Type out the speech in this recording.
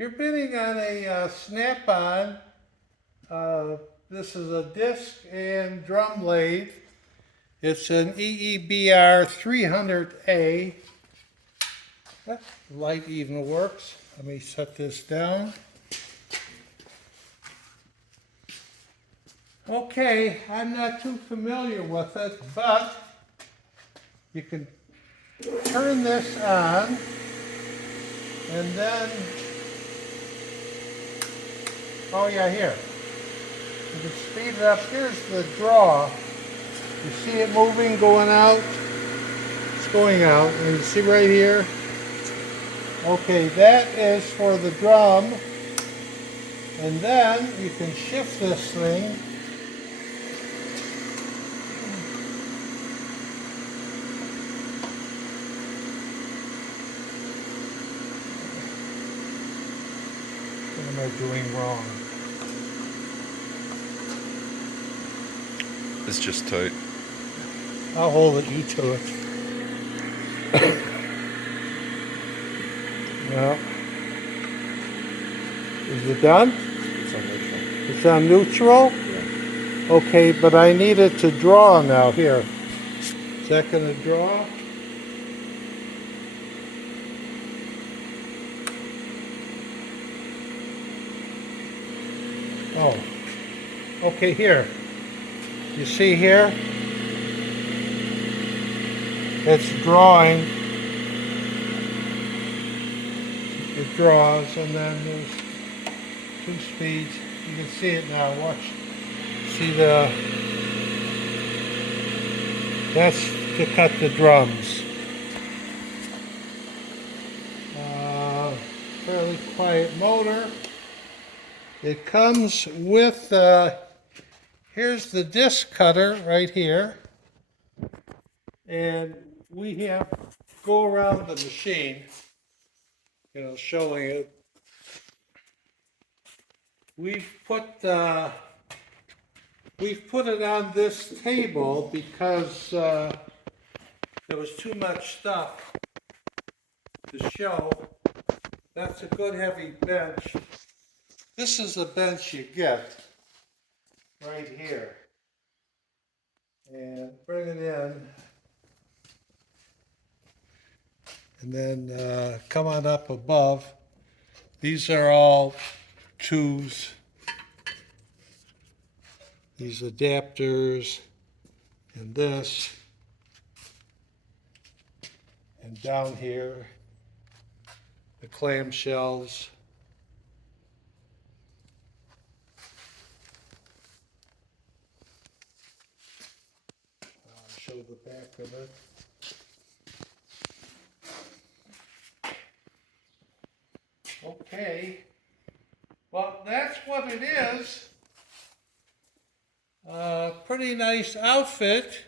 You're bidding on a snap-on. This is a disc and drum lathe. It's an EEBR300A. The light even works. Let me set this down. Okay, I'm not too familiar with it, but you can turn this on and then, oh yeah, here. You can speed it up. Here's the draw. You see it moving, going out? It's going out. And you see right here? Okay, that is for the drum. And then you can shift this thing. What am I doing wrong? It's just tight. I'll hold it, you to it. Well, is it done? It's on neutral. It's on neutral? Yeah. Okay, but I need it to draw now. Here. Is that going to draw? Oh. Okay, here. You see here? It's drawing. It draws, and then there's two speeds. You can see it now. Watch. See that's to cut the drums. Fairly quiet motor. It comes with, here's the disc cutter right here. And we have go around the machine, showing it. We've put it on this table because there was too much stuff to show. That's a good heavy bench. This is the bench you get right here. And bring it in. And then come on up above. These are all tubes. These adapters and this. And down here, the clamshells. I'll show the back of it. Okay, well, that's what it is. Pretty nice outfit.